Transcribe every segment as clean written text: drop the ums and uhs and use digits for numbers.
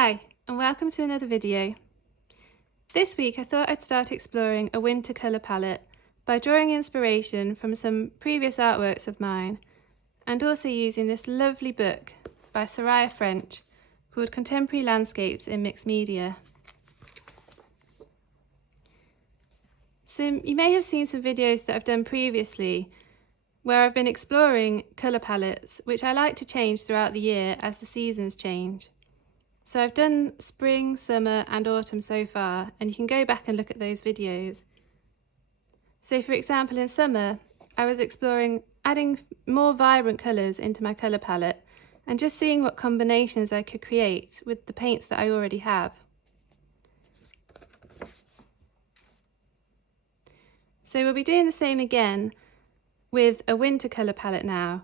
Hi, and welcome to another video. This week I thought I'd start exploring a winter colour palette by drawing inspiration from some previous artworks of mine and also using this lovely book by Soraya French called Contemporary Landscapes in Mixed Media. So you may have seen some videos that I've done previously where I've been exploring colour palettes which I like to change throughout the year as the seasons change. So I've done spring, summer and autumn so far, and you can go back and look at those videos. So for example, in summer, I was exploring adding more vibrant colours into my colour palette and just seeing what combinations I could create with the paints that I already have. So we'll be doing the same again with a winter colour palette now,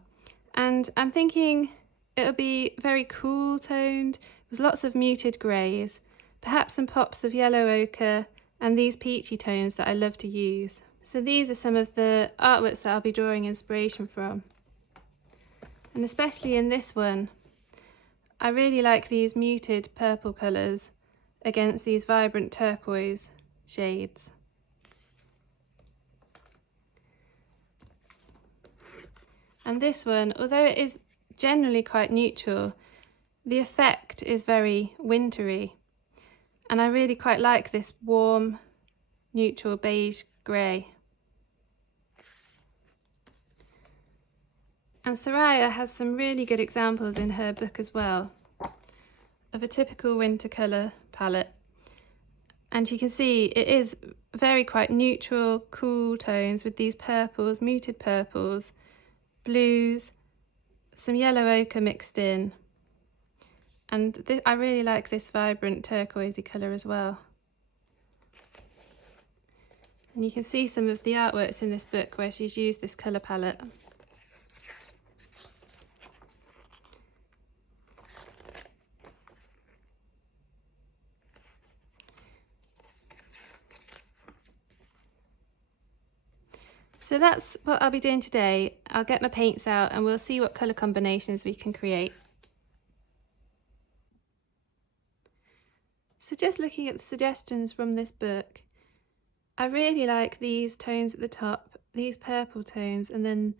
and I'm thinking it'll be very cool toned with lots of muted greys, perhaps some pops of yellow ochre and these peachy tones that I love to use. So these are some of the artworks that I'll be drawing inspiration from, and especially in this one I really like these muted purple colours against these vibrant turquoise shades. And this one, although it is generally quite neutral, the effect is very wintry, and I really quite like this warm neutral beige grey. And Soraya has some really good examples in her book as well of a typical winter colour palette, and you can see it is very quite neutral, cool tones with these purples, muted purples, blues, some yellow ochre mixed in. And I really like this vibrant turquoisey colour as well. And you can see some of the artworks in this book where she's used this colour palette. So that's what I'll be doing today. I'll get my paints out and we'll see what colour combinations we can create. So just looking at the suggestions from this book, I really like these tones at the top, these purple tones, and then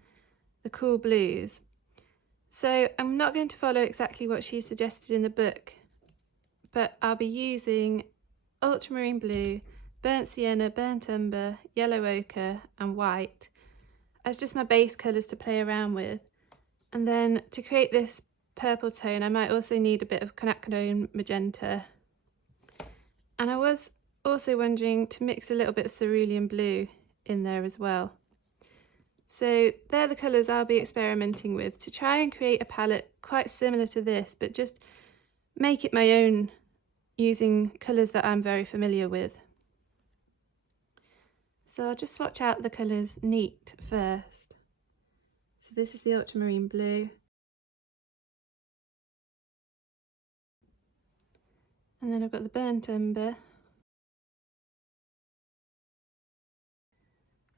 the cool blues. So I'm not going to follow exactly what she suggested in the book, but I'll be using ultramarine blue, burnt sienna, burnt umber, yellow ochre and white as just my base colours to play around with. And then to create this purple tone I might also need a bit of quinacridone magenta. And I was also wondering to mix a little bit of cerulean blue in there as well. So they're the colours I'll be experimenting with to try and create a palette quite similar to this, but just make it my own using colours that I'm very familiar with. So I'll just swatch out the colours neat first. So this is the ultramarine blue. And then I've got the burnt umber.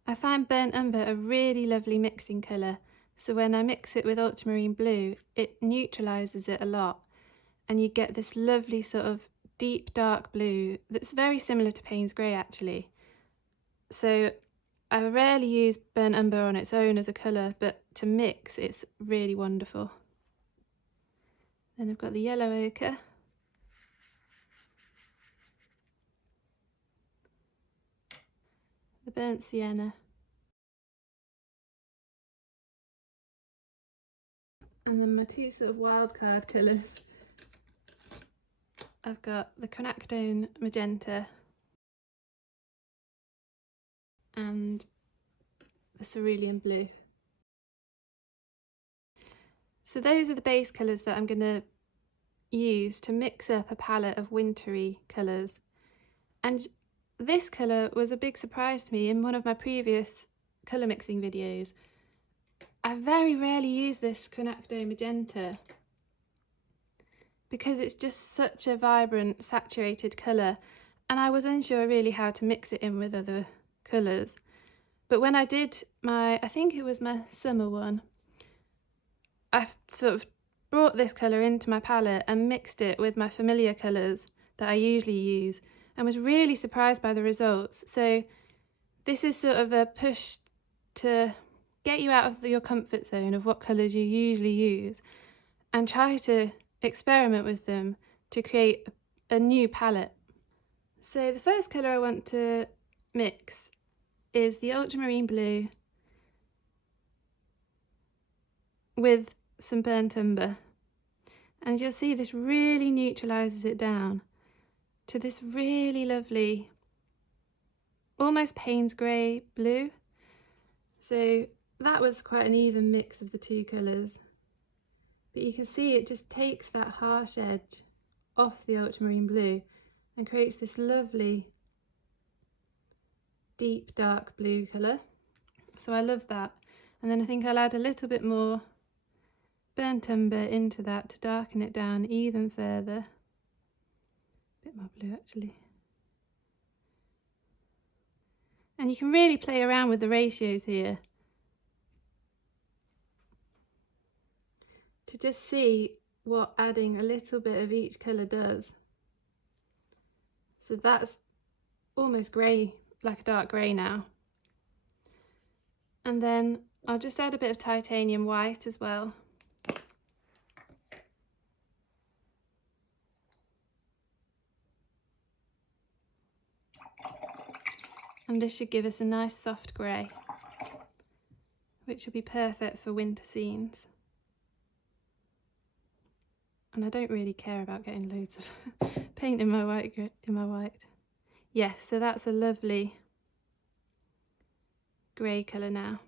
I find burnt umber a really lovely mixing colour, so when I mix it with ultramarine blue it neutralises it a lot and you get this lovely sort of deep dark blue that's very similar to Payne's grey actually. So I rarely use burnt umber on its own as a colour, but to mix it's really wonderful. Then I've got the yellow ochre. The burnt sienna. And then my two sort of wildcard colours. I've got the quinacridone magenta and the cerulean blue. So those are the base colours that I'm going to use to mix up a palette of wintry colours. And this colour was a big surprise to me in one of my previous colour mixing videos. I very rarely use this quinacridone magenta because it's just such a vibrant saturated colour, and I was unsure really how to mix it in with other colours. But when I did I think it was my summer one, I sort of brought this colour into my palette and mixed it with my familiar colours that I usually use, and was really surprised by the results. So this is sort of a push to get you out of your comfort zone of what colours you usually use and try to experiment with them to create a new palette. So the first colour I want to mix is the ultramarine blue with some burnt umber, and you'll see this really neutralises it down to this really lovely almost Payne's grey blue. So that was quite an even mix of the two colours, but you can see it just takes that harsh edge off the ultramarine blue and creates this lovely deep dark blue colour. So I love that. And then I think I'll add a little bit more burnt umber into that to darken it down even further. A bit more blue actually. And you can really play around with the ratios here to just see what adding a little bit of each colour does. So that's almost grey, like a dark grey now. And then I'll just add a bit of titanium white as well. And this should give us a nice soft grey, which will be perfect for winter scenes. And I don't really care about getting loads of paint in my white. Yes, so that's a lovely grey colour now.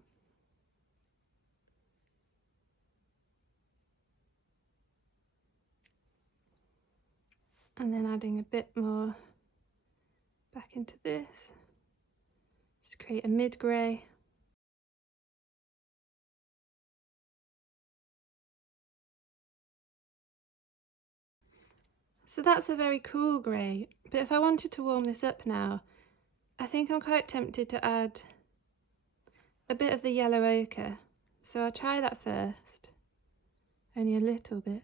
And then adding a bit more back into this, just create a mid grey. So that's a very cool grey, but if I wanted to warm this up now, I think I'm quite tempted to add a bit of the yellow ochre. So I'll try that first, only a little bit.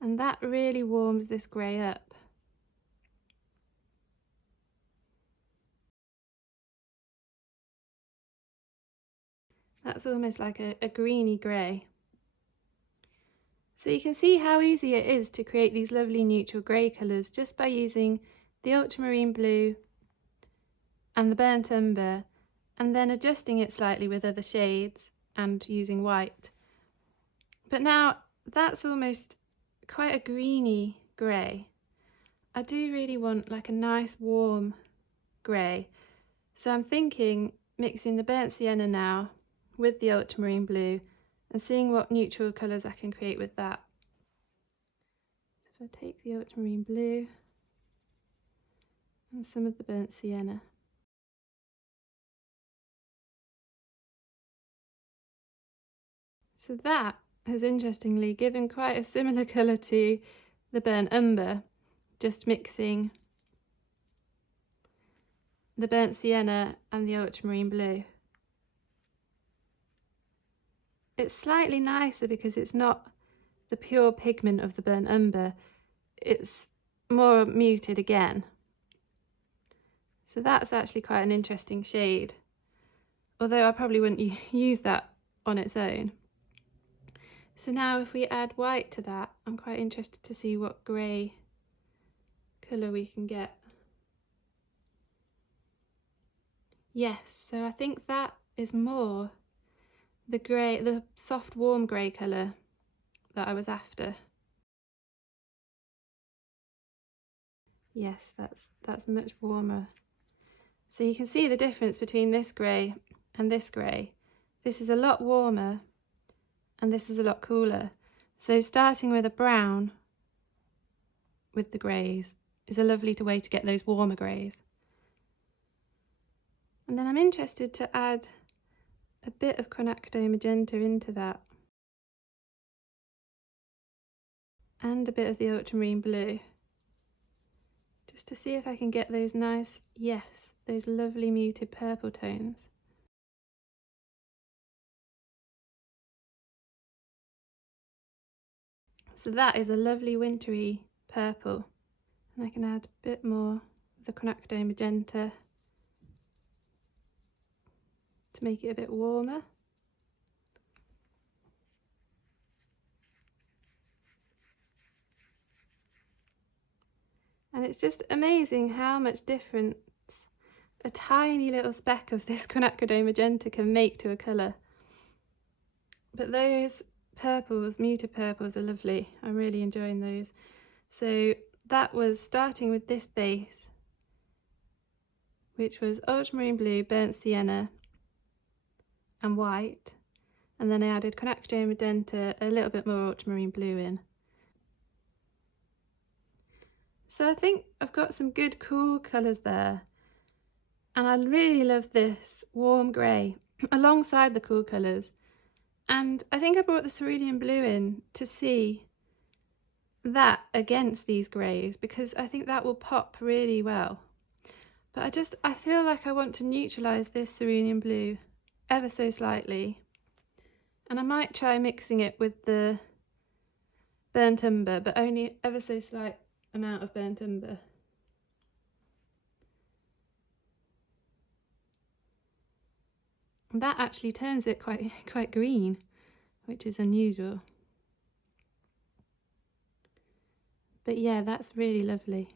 And that really warms this grey up. That's almost like a greeny grey. So you can see how easy it is to create these lovely neutral grey colours just by using the ultramarine blue and the burnt umber, and then adjusting it slightly with other shades and using white. But now that's almost quite a greeny grey. I do really want like a nice warm grey. So I'm thinking mixing the burnt sienna now with the ultramarine blue and seeing what neutral colours I can create with that. So if I take the ultramarine blue and some of the burnt sienna. So that has interestingly given quite a similar colour to the burnt umber, just mixing the burnt sienna and the ultramarine blue. It's slightly nicer because it's not the pure pigment of the burnt umber, it's more muted again. So that's actually quite an interesting shade, although I probably wouldn't use that on its own. So now if we add white to that, I'm quite interested to see what grey colour we can get. Yes, so I think that is more the grey, the soft warm grey colour that I was after. Yes, that's much warmer. So you can see the difference between this grey and this grey. This is a lot warmer and this is a lot cooler. So starting with a brown with the greys is a lovely way to get those warmer greys. And then I'm interested to add a bit of quinacridone magenta into that, and a bit of the ultramarine blue, just to see if I can get those nice, yes, those lovely muted purple tones. So that is a lovely wintry purple. And I can add a bit more of the quinacridone magenta to make it a bit warmer. And it's just amazing how much difference a tiny little speck of this quinacridone magenta can make to a colour. But those purples, muted purples, are lovely. I'm really enjoying those. So that was starting with this base, which was ultramarine blue, burnt sienna and white, and then I added quinacridone magenta, a little bit more ultramarine blue in. So I think I've got some good cool colours there, and I really love this warm grey alongside the cool colours. And I think I brought the cerulean blue in to see that against these greys, because I think that will pop really well. But I feel like I want to neutralise this cerulean blue ever so slightly, and I might try mixing it with the burnt umber, but only ever so slight amount of burnt umber. And that actually turns it quite green, which is unusual. But yeah, that's really lovely.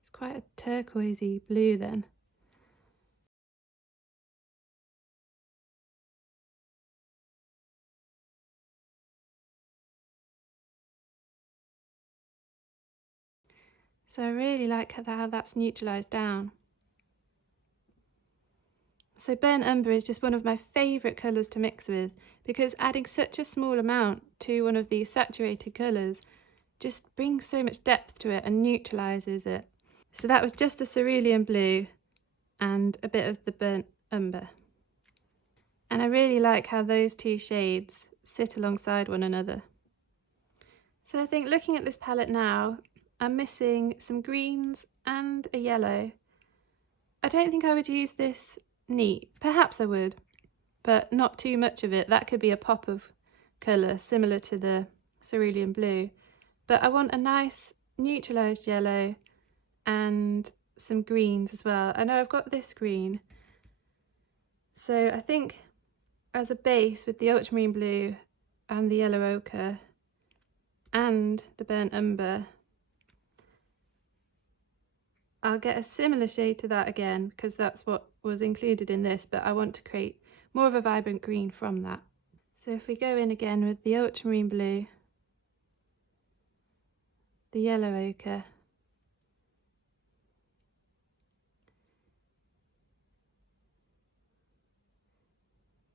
It's quite a turquoisey blue then. So I really like how that's neutralised down. So burnt umber is just one of my favourite colours to mix with, because adding such a small amount to one of these saturated colours just brings so much depth to it and neutralises it. So that was just the cerulean blue and a bit of the burnt umber. And I really like how those two shades sit alongside one another. So I think looking at this palette now, I'm missing some greens and a yellow. I don't think I would use this neat. Perhaps I would, but not too much of it. That could be a pop of colour similar to the cerulean blue. But I want a nice neutralised yellow and some greens as well. I know I've got this green, so I think as a base with the ultramarine blue and the yellow ochre and the burnt umber, I'll get a similar shade to that again, because that's what was included in this, but I want to create more of a vibrant green from that. So if we go in again with the ultramarine blue, the yellow ochre,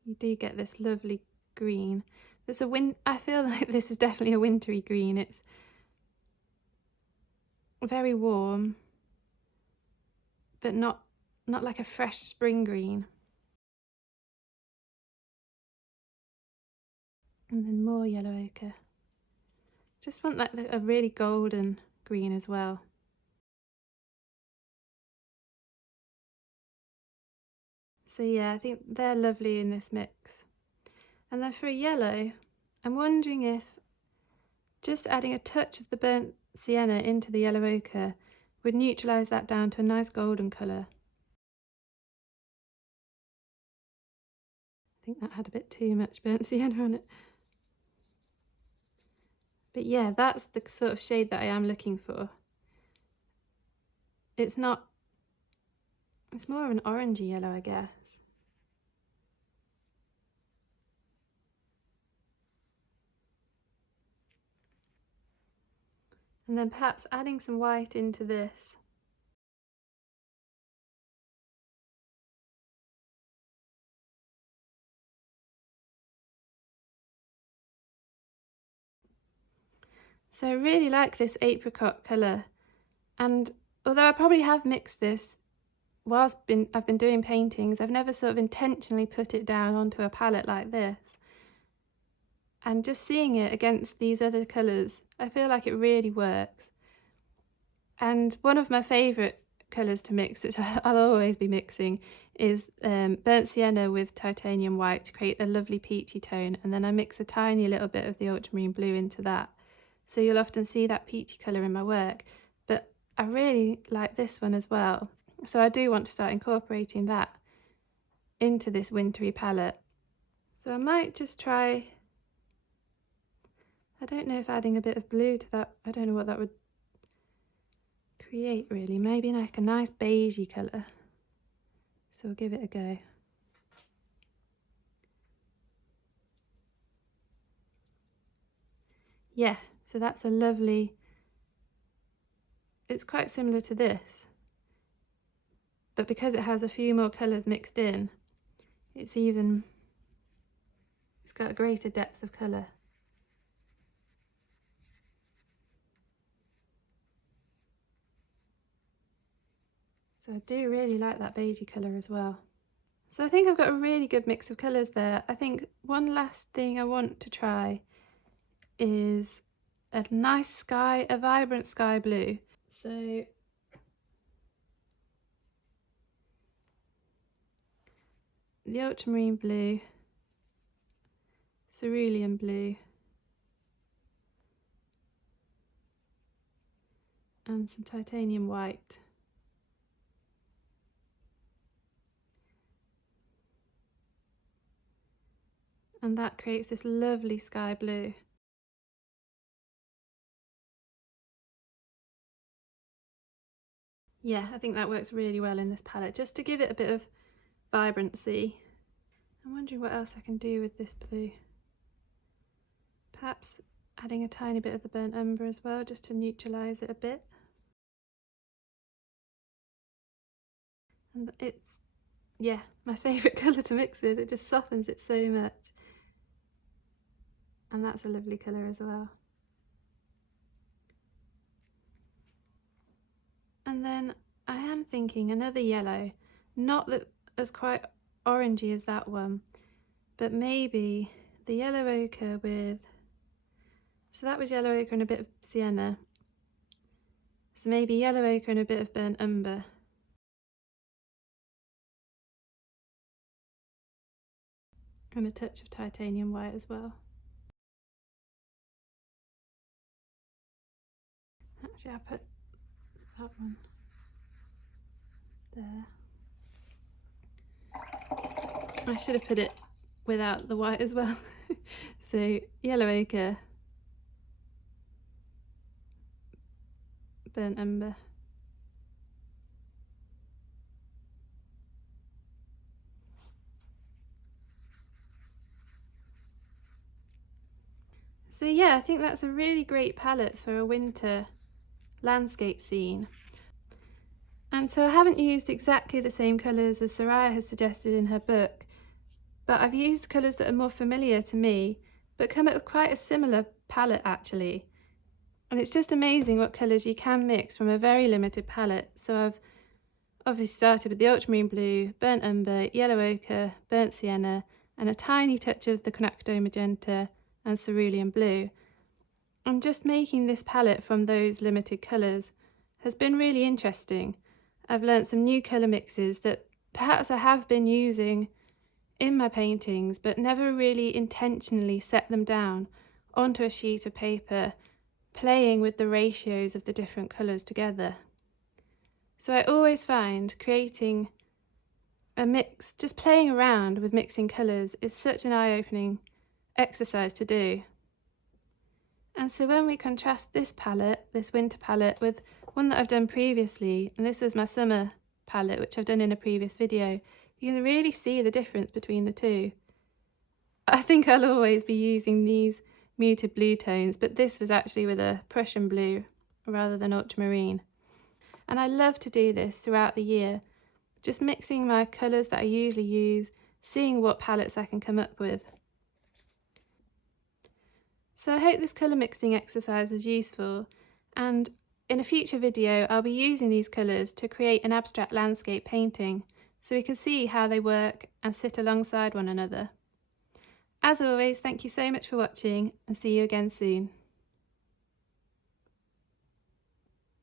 you do get this lovely green. I feel like this is definitely a wintry green. It's very warm, but not like a fresh spring green. And then more yellow ochre. Just want like a really golden green as well. So yeah, I think they're lovely in this mix. And then for a yellow, I'm wondering if just adding a touch of the burnt sienna into the yellow ochre would neutralise that down to a nice golden colour. I think that had a bit too much burnt sienna on it. But yeah, that's the sort of shade that I am looking for. It's more of an orangey yellow, I guess. And then perhaps adding some white into this. So I really like this apricot colour, and although I probably have mixed this whilst I've been doing paintings, I've never sort of intentionally put it down onto a palette like this. And just seeing it against these other colours, I feel like it really works. And one of my favourite colours to mix, which I'll always be mixing, is burnt sienna with titanium white to create a lovely peachy tone, and then I mix a tiny little bit of the ultramarine blue into that. So you'll often see that peachy colour in my work, but I really like this one as well. So I do want to start incorporating that into this wintry palette. So I might just try, I don't know if adding a bit of blue to that, I don't know what that would create really, maybe like a nice beigey colour. So we'll give it a go. Yeah, so that's a lovely, it's quite similar to this, but because it has a few more colours mixed in, it's got a greater depth of colour. So I do really like that beigey colour as well. So I think I've got a really good mix of colours there. I think one last thing I want to try is a nice sky, a vibrant sky blue. So the ultramarine blue, cerulean blue, and some titanium white. And that creates this lovely sky blue. Yeah, I think that works really well in this palette, just to give it a bit of vibrancy. I'm wondering what else I can do with this blue. Perhaps adding a tiny bit of the burnt umber as well, just to neutralise it a bit. And it's, yeah, my favourite colour to mix with. It just softens it so much. And that's a lovely colour as well. And then I am thinking another yellow, not that as quite orangey as that one, but maybe the yellow ochre with, so that was yellow ochre and a bit of sienna, so maybe yellow ochre and a bit of burnt umber. And a touch of titanium white as well. Actually, I'll put that one there. I should have put it without the white as well. So yellow ochre, burnt umber. So yeah, I think that's a really great palette for a winter landscape scene. And so I haven't used exactly the same colours as Soraya has suggested in her book, but I've used colours that are more familiar to me, but come up with quite a similar palette actually. And it's just amazing what colours you can mix from a very limited palette. So I've obviously started with the ultramarine blue, burnt umber, yellow ochre, burnt sienna, and a tiny touch of the quinacridone magenta and cerulean blue. And just making this palette from those limited colours has been really interesting. I've learnt some new colour mixes that perhaps I have been using in my paintings, but never really intentionally set them down onto a sheet of paper, playing with the ratios of the different colours together. So I always find creating a mix, just playing around with mixing colours, is such an eye-opening exercise to do. And so when we contrast this palette, this winter palette, with one that I've done previously, and this is my summer palette, which I've done in a previous video, you can really see the difference between the two. I think I'll always be using these muted blue tones, but this was actually with a Prussian blue rather than ultramarine. And I love to do this throughout the year, just mixing my colours that I usually use, seeing what palettes I can come up with. So I hope this colour mixing exercise was useful, and in a future video I'll be using these colours to create an abstract landscape painting so we can see how they work and sit alongside one another. As always, thank you so much for watching, and see you again soon.